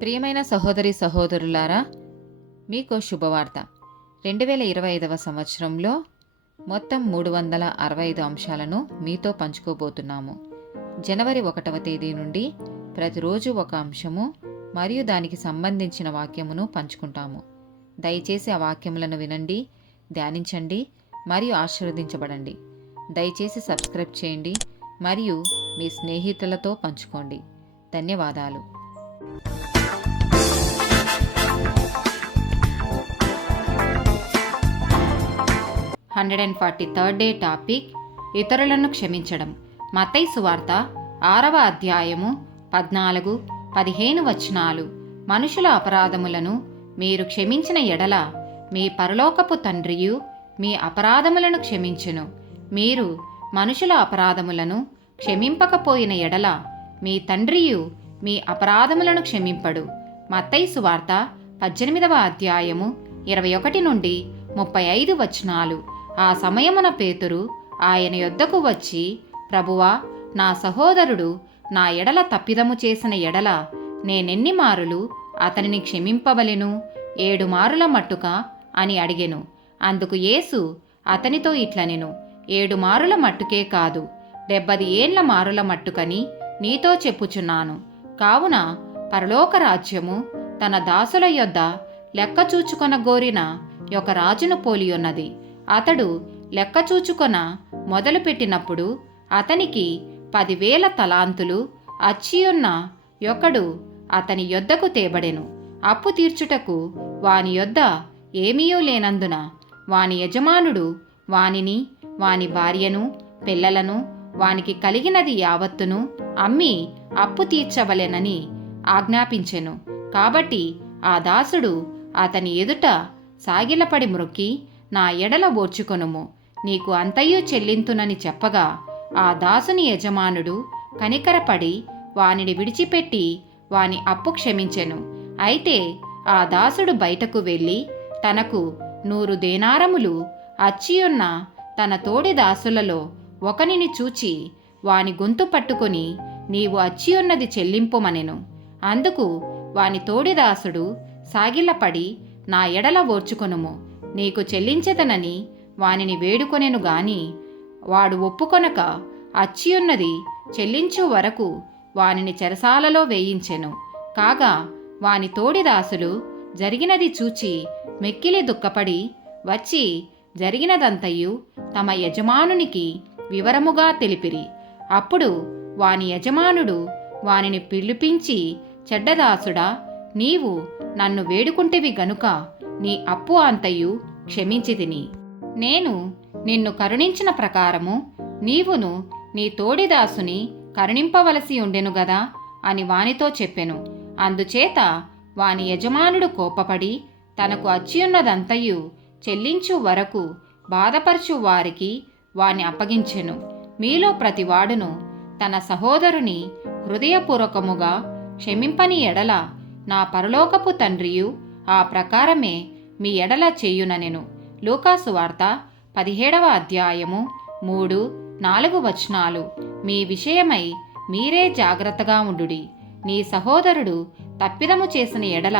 ప్రియమైన సహోదరి సహోదరులారా, మీకు శుభవార్త. 2025 సంవత్సరంలో మొత్తం 365 అంశాలను మీతో పంచుకోబోతున్నాము. జనవరి 1వ తేదీ నుండి ప్రతిరోజు ఒక అంశము మరియు దానికి సంబంధించిన వాక్యమును పంచుకుంటాము. దయచేసి ఆ వాక్యములను వినండి, ధ్యానించండి మరియు ఆశీర్వదించబడండి. దయచేసి సబ్స్క్రైబ్ చేయండి మరియు మీ స్నేహితులతో పంచుకోండి. ధన్యవాదాలు. 143rd డే టాపిక్ ఇతరులను క్షమించడం. మత్తయి సువార్త 6వ అధ్యాయము 14, 15 వచనాలు. మనుషుల అపరాధములను మీరు క్షమించిన ఎడల మీ పరలోకపు తండ్రియు మీ అపరాధములను క్షమించును. మీరు మనుషుల అపరాధములను క్షమింపకపోయిన ఎడల మీ తండ్రియు మీ అపరాధములను క్షమింపడు. మత్తయి సువార్త 18వ అధ్యాయము 21 నుండి 35 వచనాలు. ఆ సమయమున పేతురు ఆయన యొద్దకు వచ్చి, ప్రభువా, నా సహోదరుడు నా ఎడల తప్పిదము చేసిన ఎడల నేనెన్ని మారులు అతనిని క్షమింపవలెను? 7 మారుల మట్టుక అని అడిగెను. అందుకు యేసు అతనితో ఇట్లనెను, 7 మారుల మట్టుకే కాదు, 70 ఏండ్ల మారుల మట్టుకని నీతో చెప్పుచున్నాను. కావున పరలోక రాజ్యము తన దాసుల యొద్ద లెక్క చూచుకొన గోరిన ఒక రాజును పోలియున్నది. అతడు లెక్క చూచుకొన మొదలుపెట్టినప్పుడు అతనికి 10,000 తలాంతులు అచ్చియున్న ఒకడు అతని యొద్దకు తేబడెను. అప్పు తీర్చుటకు వాని యొద్ద ఏమీయూ లేనందున వాని యజమానుడు వానిని, వాని భార్యను, పిల్లలను, వానికి కలిగినది యావత్తును అమ్మి అప్పు తీర్చవలెనని ఆజ్ఞాపించెను. కాబట్టి ఆ దాసుడు అతని ఎదుట సాగిలపడి మ్రొక్కి, నా ఎడల ఓర్చుకొనుము, నీకు అంతయు చెల్లింతునని చెప్పగా, ఆ దాసుని యజమానుడు కనికరపడి వానిని విడిచిపెట్టి వాని అప్పు క్షమించెను. అయితే ఆ దాసుడు బయటకు వెళ్ళి తనకు 100 దేనారములు అచ్చియున్న తన తోడి దాసులలో ఒకనిని చూచి వాని గొంతు పట్టుకొని, నీవు అచ్చియున్నది చెల్లింపుమనెను. అందుకు వాని తోడి దాసుడు సాగిలపడి, నా ఎడల ఓర్చుకొనుము, నీకు చెల్లించెదనని వానిని వేడుకొనెను గాని వాడు ఒప్పుకొనక అచ్చియున్నది చెల్లించు వరకు వానిని చెరసాలలో వేయించెను. కాగా వాని తోడి దాసులు జరిగినది చూచి మెక్కిలి దుఃఖపడి వచ్చి జరిగినదంతయు తమ యజమానునికి వివరముగా తెలిపిరి. అప్పుడు వాని యజమానుడు వానిని పిలిపించి, చెడ్డదాసుడా, నీవు నన్ను వేడుకుంటివి గనుక నీ అప్పు అంతయు క్షమించితిని. నేను నిన్ను కరుణించిన ప్రకారము నీవును నీ తోడిదాసుని కరుణింపవలసి ఉండెను గదా అని వానితో చెప్పెను. అందుచేత వాని యజమానుడు కోపపడి తనకు అచ్చియున్నదంతయు చెల్లించు వరకు బాధపరచు వారికి వాని అప్పగించెను. మీలో ప్రతివాడును తన సహోదరుని హృదయపూర్వకముగా క్షమింపని ఎడల నా పరలోకపు తండ్రియు ఆ ప్రకారమే మీ ఎడల చేయుననెను. లూకాసు వార్త 17వ అధ్యాయము 3, 4 వచనాలు. మీ విషయమై మీరే జాగ్రత్తగా ఉండుడి. నీ సహోదరుడు తప్పిదము చేసిన ఎడల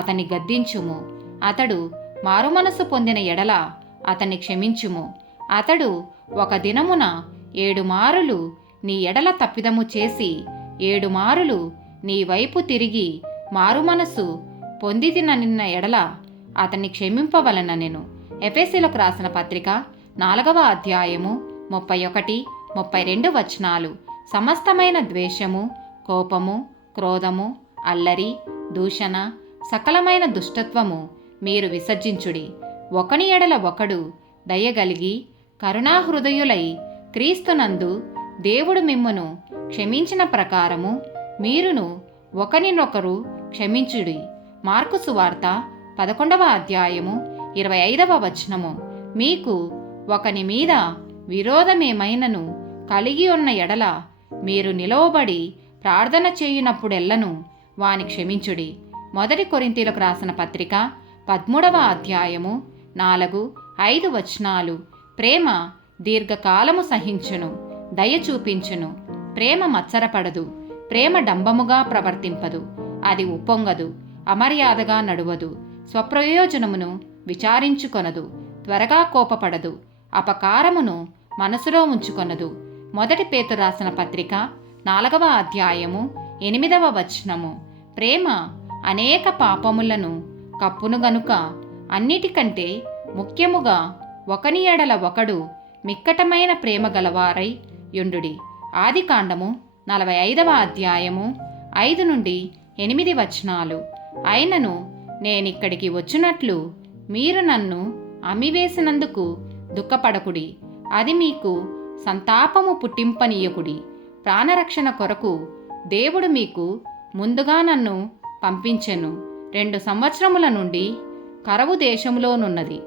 అతని గద్దించుము. అతడు మారుమనసు పొందిన ఎడల అతన్ని క్షమించుము. అతడు ఒక దినమున 7 మారులు నీ ఎడల తప్పిదము చేసి 7 మారులు నీ వైపు తిరిగి మారుమనసు పొందితిననిన్న ఎడల అతన్ని క్షమింపవలననెను. ఎఫెసీయులకు రాసిన పత్రిక 4వ అధ్యాయము 31, 32 వచనాలు. సమస్తమైన ద్వేషము, కోపము, క్రోధము, అల్లరి, దూషణ, సకలమైన దుష్టత్వము మీరు విసర్జించుడి. ఒకని ఎడల ఒకడు దయగలిగి కరుణాహృదయులై క్రీస్తునందు దేవుడు మిమ్మును క్షమించిన ప్రకారము మీరును ఒకరినొకరు క్షమించుడి. మార్కు సువార్త 11వ అధ్యాయము 25వ వచనము. మీకు ఒకని మీద విరోధమేమైనను కలిగి ఉన్న ఎడల మీరు నిలవబడి ప్రార్థన చేయునప్పుడెల్లను వాని క్షమించుడి. 1 కొరింథీయులకు రాసిన పత్రిక 13వ అధ్యాయము 4, 5 వచనాలు. ప్రేమ దీర్ఘకాలము సహించును, దయ చూపించును. ప్రేమ మత్సరపడదు, ప్రేమ డంబముగా ప్రవర్తింపదు. అది ఉప్పొంగదు, అమర్యాదగా నడువదు, స్వప్రయోజనమును విచారించుకొనదు, త్వరగా కోపపడదు, అపకారమును మనసులో ఉంచుకొనదు. 1 పేతురు రాసిన పత్రిక 4వ అధ్యాయము 8వ వచనము. ప్రేమ అనేక పాపములను కప్పును గనుక అన్నిటికంటే ముఖ్యముగా ఒకని ఎడల ఒకడు మిక్కటమైన ప్రేమ గలవారై యుండుడి. ఆదికాండము 45వ అధ్యాయము 5 నుండి 8 వచనాలు. అయినను నేనిక్కడికి వచ్చినట్లు మీరు నన్ను అమ్మివేసినందుకు దుఃఖపడకుడి, అది మీకు సంతాపము పుట్టింపనీయకుడి. ప్రాణరక్షణ కొరకు దేవుడు మీకు ముందుగా నన్ను పంపించెను. 2 సంవత్సరముల నుండి కరవు దేశములోనున్నది.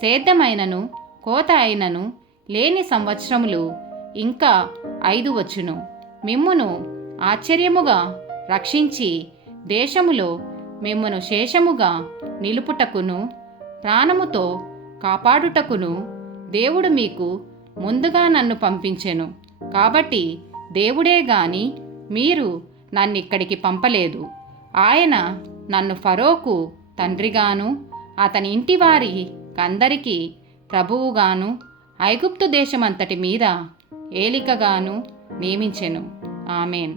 సేద్యమైనను కోత అయినను లేని సంవత్సరములు ఇంకా 5 వచ్చును. మిమ్మును ఆశ్చర్యముగా రక్షించి దేశములో మిమ్మును శేషముగా నిలుపుటకును ప్రాణముతో కాపాడుటకును దేవుడు మీకు ముందుగా నన్ను పంపించెను. కాబట్టి దేవుడే గాని మీరు నన్నిక్కడికి పంపలేదు. ఆయన నన్ను ఫరోకు తండ్రిగాను అతని ఇంటివారి కందరికీ ప్రభువుగాను ఐగుప్తు దేశమంతటి మీద ఏలికగాను నియమించెను. ఆమేన్.